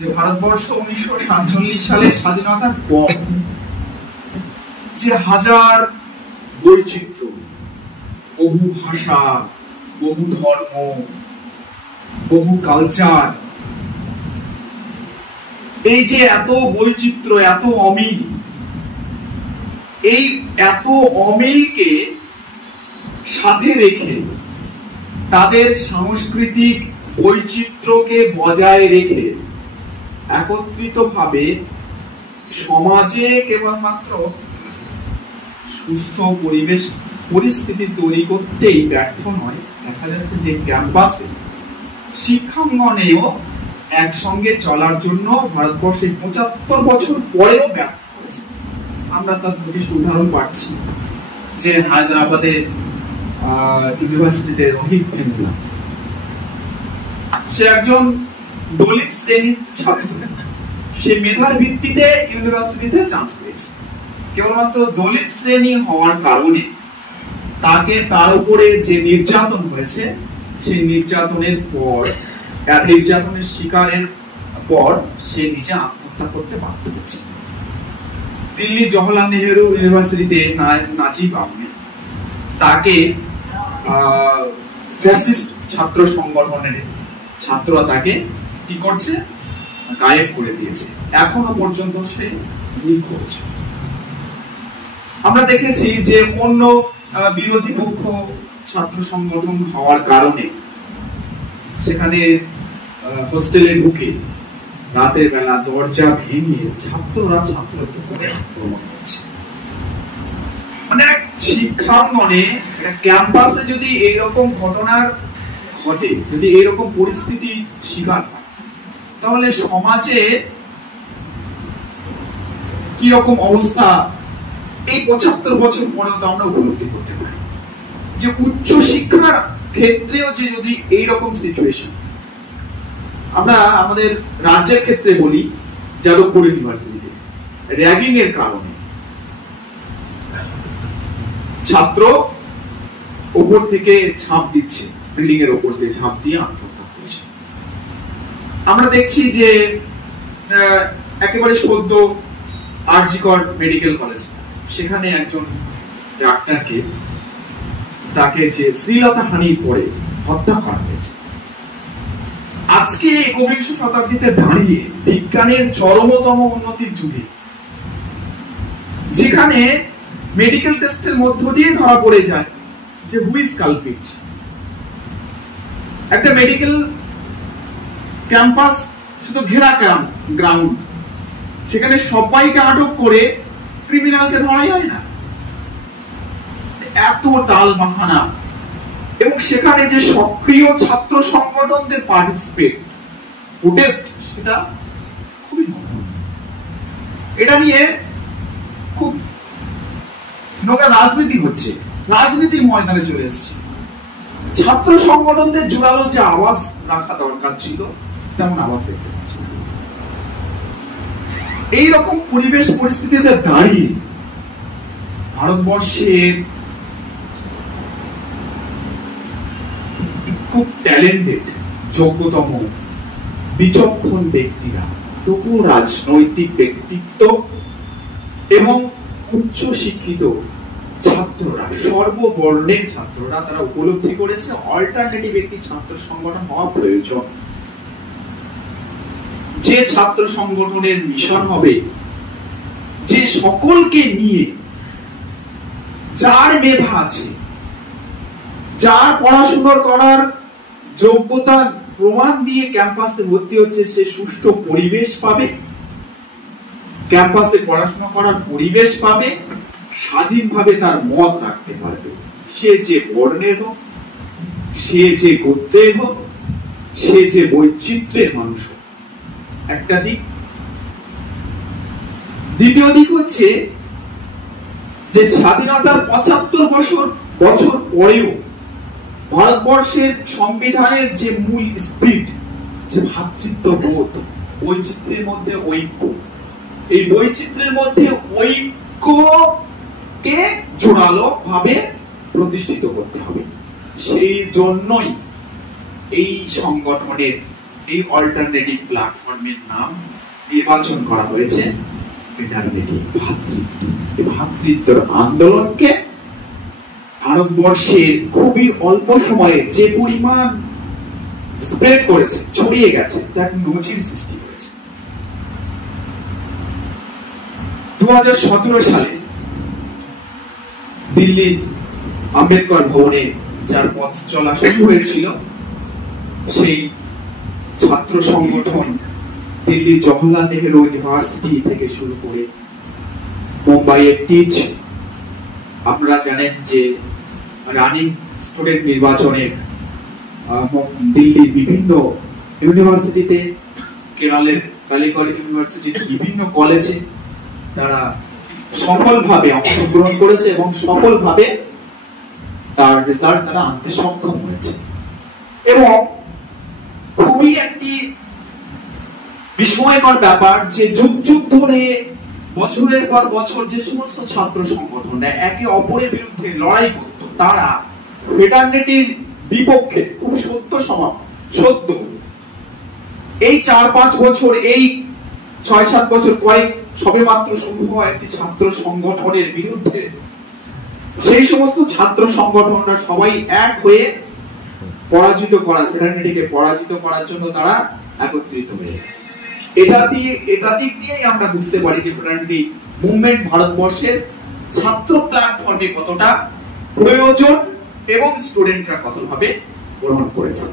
যে ভারতবর্ষ 1947 সালে স্বাধীনতার পর যে হাজার বৈচিত্র্য, বহু ভাষা, বহু ধর্ম, বহু কালচার, এই যে এত বৈচিত্র্য, এত অমিল, এই এত অমিলকে সাথে রেখে তাদের সাংস্কৃতিক বৈচিত্র্যকে বজায় রেখে একত্রিতভাবে সমাজে কেবলমাত্র সুস্থ পরিবেশ পরিস্থিতি তৈরি করতেই ব্যর্থ নয়, দেখা যাচ্ছে যে ক্যাম্পাসে শিক্ষাঙ্গনেও একসঙ্গে চলার জন্য ভারতবর্ষে 75 বছর পরেও ব্যর্থ হয়েছে। আমরা তার বিশিষ্ট উদাহরণ পাচ্ছি যে হায়দ্রাবাদের ইউনিভার্সিটিতে রোহিত ভেমুলা, সে একজন দলিত শ্রেণীর ছাত্র, সে মেধার ভিত্তিতে ইউনিভার্সিটিতে চান্স পেয়েছে। কেবলমাত্র দলিত শ্রেণী হওয়ার কারণে তাকে তার উপরে যে নির্যাতন হয়েছে, সেই নির্যাতনের শিকারের পর সে নিজে আত্মহত্যা করতে বাধ্য হয়েছে। দিল্লি জওহরলাল নেহেরু ইউনিভার্সিটিতে নাজিব আহমেদ, তাকে ফ্যাসিস্ট ছাত্র সংগঠনের ছাত্ররা তাকে কি করছে, গায়েব করে দিয়েছে। এখনো পর্যন্ত সে নিখোঁজ। আমরা দেখেছি যে অন্য বিরোধী পক্ষ ছাত্র সংগঠন হওয়ার কারণে সেখানে হোস্টেলে ঢুকে রাতের বেলা দরজা ভেঙে ছাত্ররা ছাত্রদের উপরে আক্রমণ করছে। মানে শিক্ষাঙ্গনে, ক্যাম্পাসে যদি এইরকম ঘটনার ঘটে, যদি এইরকম পরিস্থিতি শিকার হয়, তাহলে সমাজে কি রকম অবস্থা এই 75 বছর পরেও তো আমরা উপলব্ধি করতে পারি। যে উচ্চ শিক্ষার ক্ষেত্রেও যে যদি এইরকম সিচুয়েশন, আমরা আমাদের রাজ্যের ক্ষেত্রে বলি, যাদবপুর ইউনিভার্সিটিতে র্যাগিং এর কারণে ছাত্র উপর থেকে ঝাঁপ দিচ্ছে, বিল্ডিং এর উপর থেকে ঝাঁপ দিয়ে আত্মহত্যা করছে। আমরা দেখছি যে একেবারে সদ্য আরজিকর মেডিকেল কলেজ, সেখানে একজন ডাক্তারকে তাকে যে শ্লীলতাহানির পরে হত্যা করা হয়েছে। আজকে 21 শতাব্দীতে দাঁড়িয়ে বিজ্ঞানের চরমতম উন্নতির যুগে, যেখানে মেডিকেল টেস্টের মধ্য দিয়ে ধরা পড়ে যায় যে হু ইজ কালপ্রিট, একটা মেডিকেল ক্যাম্পাস শুধু ঘেরা গ্রাউন্ড, সেখানে সবাইকে আটক করে ক্রিমিনালকে ধরা যায় না। এত টাল বাহানা, এবং সেখানে যে সক্রিয় ছাত্র সংগঠনদের পার্টিসিপেট, প্রোটেস্ট, সেটা খুবই নগণ্য। এটা নিয়ে খুব নোংরা রাজনীতি হচ্ছে, রাজনীতির ময়দানে চলে এসছে। ছাত্র সংগঠনদের জোরালো যে আওয়াজ রাখা দরকার ছিল, তেমন আওয়াজ দেখতে পাচ্ছি না। এইরকম পরিবেশ পরিস্থিতিতে দাঁড়িয়ে ভারতবর্ষের খুব ট্যালেন্টেড, যোগ্যতম, বিচক্ষণ ব্যক্তিরা, তবু রাজনৈতিক ব্যক্তিত্ব এবং উচ্চ শিক্ষিত ছাত্ররা, সর্ববর্ণের ছাত্ররা, তারা উপলব্ধি করেছে অল্টারনেটিভ একটি ছাত্র সংগঠন হওয়া প্রয়োজন। যে ছাত্র সংগঠনের মিশন হবে যে সকলকে নিয়ে, যার মেধা আছে, যার পড়াশোনা করার যোগ্যতা প্রমাণ দিয়ে ক্যাম্পাসে ভর্তি হচ্ছে, সে সুষ্ঠু পরিবেশ পাবে, ক্যাম্পাসে পড়াশোনা করার পরিবেশ পাবে, স্বাধীনভাবে তার মত রাখতে পারবে। সে যে বর্ণের হোক, সে যে গোত্রের হোক, সে যে বৈচিত্র্যের মানুষ হোক, একটা দিক। দ্বিতীয় দিক হচ্ছে যে স্বাধীনতার 75 বছর পরেও ভারতবর্ষের সংবিধানের যে মূল স্পিরিট, যে ভ্রাতৃত্ববোধ, বৈচিত্র্যের মধ্যে ঐক্য, এই বৈচিত্র্যের মধ্যে ঐক্যকে জোরালো ভাবে প্রতিষ্ঠিত করতে হবে। সেই জন্যই এই সংগঠনের এই অল্টারনেটিভ প্ল্যাটফর্মের নাম নির্বাচন করা হয়েছে ফ্রেটারনিটি, ভ্রাতৃত্ব। এই ভ্রাতৃত্বের আন্দোলনকে ভারতবর্ষের খুবই অল্প সময়ে যে পরিমাণ স্প্রেড করেছে, ছড়িয়ে গেছে, তার নজির সৃষ্টি করেছে। 2017 সালে দিল্লি আম্বেদকর ভবনে যার পথ চলা শুরু হয়েছিল, সেই ছাত্র সংগঠন দিল্লি জওহরলাল নেহেরু ইউনিভার্সিটি থেকে শুরু করে মুম্বাইয়ের টিচ, আপনারা জানেন যে রানিং স্টুডেন্ট নির্বাচনে দিল্লির বিভিন্ন ইউনিভার্সিটিতে, কেরলের কালিকট ইউনিভার্সিটির বিভিন্ন কলেজে তারা সফলভাবে অংশগ্রহণ করেছে এবং সফলভাবে তার রেজাল্ট তারা আনতে সক্ষম হয়েছে। এবং খুবই একটি বিস্ময়কর ব্যাপার যে যুগ যুগ ধরে বছরের পর বছর যে সমস্ত ছাত্র সংগঠনরা একে অপরের বিরুদ্ধে লড়াই করত, তারা ফ্রেটারনিটির বিপক্ষে খুব সত্য এই 4-5 বছর, এই 6-7 বছর কয়েক সবে মাত্র শুরু হওয়া একটি ছাত্র সংগঠনের বিরুদ্ধে সেই সমস্ত ছাত্র সংগঠনরা সবাই এক হয়ে ফ্রেটারনিটিকে পরাজিত করার জন্য তারা একত্রিত হয়ে গেছে। এটা দিক দিয়েই আমরা বুঝতে পারি যে ফ্রেটারনিটি মুভমেন্ট ভারতবর্ষের ছাত্র প্ল্যাটফর্মে কতটা প্রয়োজন এবং স্টুডেন্টরা কতভাবে গ্রহণ করেছে।